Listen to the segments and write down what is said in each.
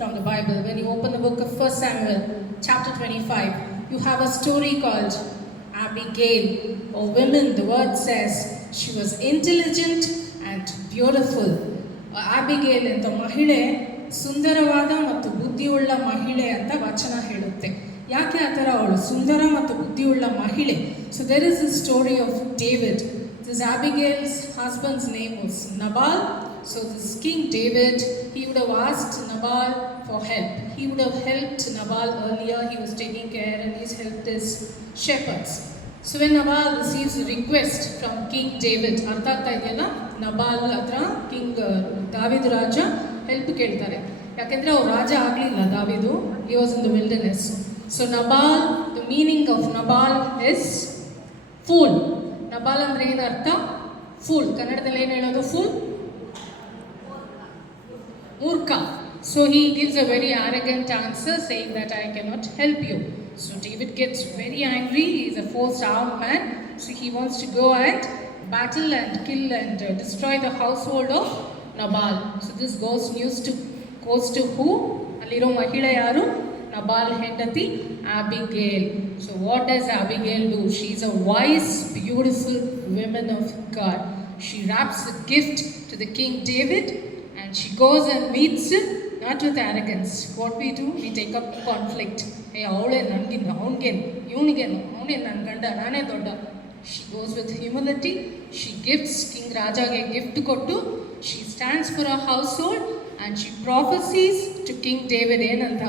from the Bible. When you open the book of 1 Samuel, chapter 25, you have a story called Abigail, or women. The word says she was intelligent and beautiful. Abigail ಅಂತ ಮಹಿಳೆ ಸುಂದರವಾದ ಮತ್ತು ಬುದ್ಧಿಯುಳ್ಳ ಮಹಿಳೆ ಅಂತ ವಚನ ಹೇಳುತ್ತೆ. ಯಾಕೆ ಆ ಥರ ಅವಳು ಸುಂದರ ಮತ್ತು ಬುದ್ಧಿಯುಳ್ಳ ಮಹಿಳೆ? So there is a story of David. This Abigail's husband's name was Nabal. So this King David, he would have asked Nabal for help. He would have helped Nabal earlier. He was taking care and he's helped his shepherds. So when Nabal receives a request from King David, ಅರ್ಥ ಆಗ್ತಾ ಇದೆಯಲ್ಲ, ನಬಾಲ್ ಹತ್ರ king ದಾವಿದ್ ರಾಜ help ಕೇಳ್ತಾರೆ. ಯಾಕೆಂದರೆ ಅವ್ರು ರಾಜ ಆಗಲಿಲ್ಲ ದಾವಿದು, he was in the wilderness. So Nabal, the meaning of Nabal is fool. ನಬಾಲ್ ಅಂದರೆ ಏನು ಅರ್ಥ? ಫೂಲ್. ಕನ್ನಡದಲ್ಲಿ ಏನು ಹೇಳೋದು? ಫೂಲ್, ಮೂರ್ಖ. So he gives a very arrogant answer saying that I cannot help you. So David gets very angry. He is a forced armed man. So he wants to go and battle and kill and destroy the household of Nabal. So this goes to who? Alliro mahila yaru? Nabal hendati Abigail. So what does Abigail do? She is a wise, beautiful woman of God. She wraps a gift to the King David and she goes and meets him, not with arrogance. What we do? We take up conflict. Hey, avule nanginda, avangenu, ivnigenu, avane nan ganda, nane dodda. She goes with humility. She gives King Rajage gift kottu. She stands for her household and she prophesies to King David ಏನಂತ,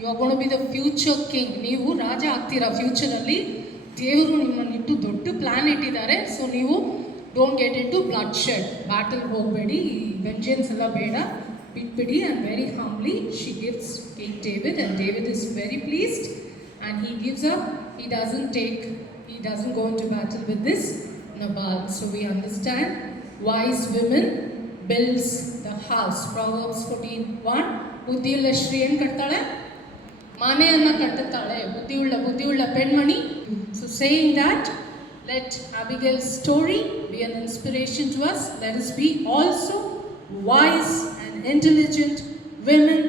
you are going to be the future king. ನೀವು ರಾಜ ಆಗ್ತೀರಾ ಫ್ಯೂಚರಲ್ಲಿ. ದೇವರು ನಿಮ್ಮನ್ನಿಟ್ಟು ದೊಡ್ಡ plan ಇಟ್ಟಿದ್ದಾರೆ. So ನೀವು don't get into bloodshed, battle ಹೋಗಬೇಡಿ, vengeance ಎಲ್ಲ ಬೇಡ, ಬಿಟ್ಬಿಡಿ. And very humbly she gives King David and David is very pleased and he gives up. He doesn't go into battle with this Nabal. So we understand wise women builds the house. Proverbs 14:1. ಬುದ್ಧಿಯುಳ್ಳ ಸ್ತ್ರೀ ಏನು ಕಟ್ತಾಳೆ? ಮನೆಯನ್ನು ಕಟ್ಟುತ್ತಾಳೆ. ಬುದ್ಧಿಯುಳ್ಳ ಪೆಣ್ಮಣಿ. So saying that, let Abigail's story be an inspiration to us. Let us be also wise and intelligent women.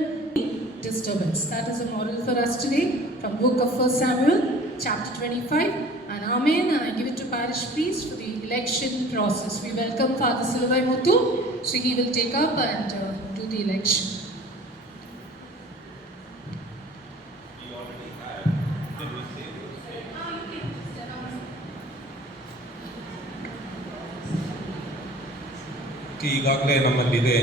Disturbance. That is a moral for us today from book of 1 Samuel chapter 25. And amen. And I give it to parish priest for the election process. We welcome Father Silvai Muthu. So he will take up and do the election. ಈಗಾಗಲೇ ನಮ್ಮಲ್ಲಿದೆ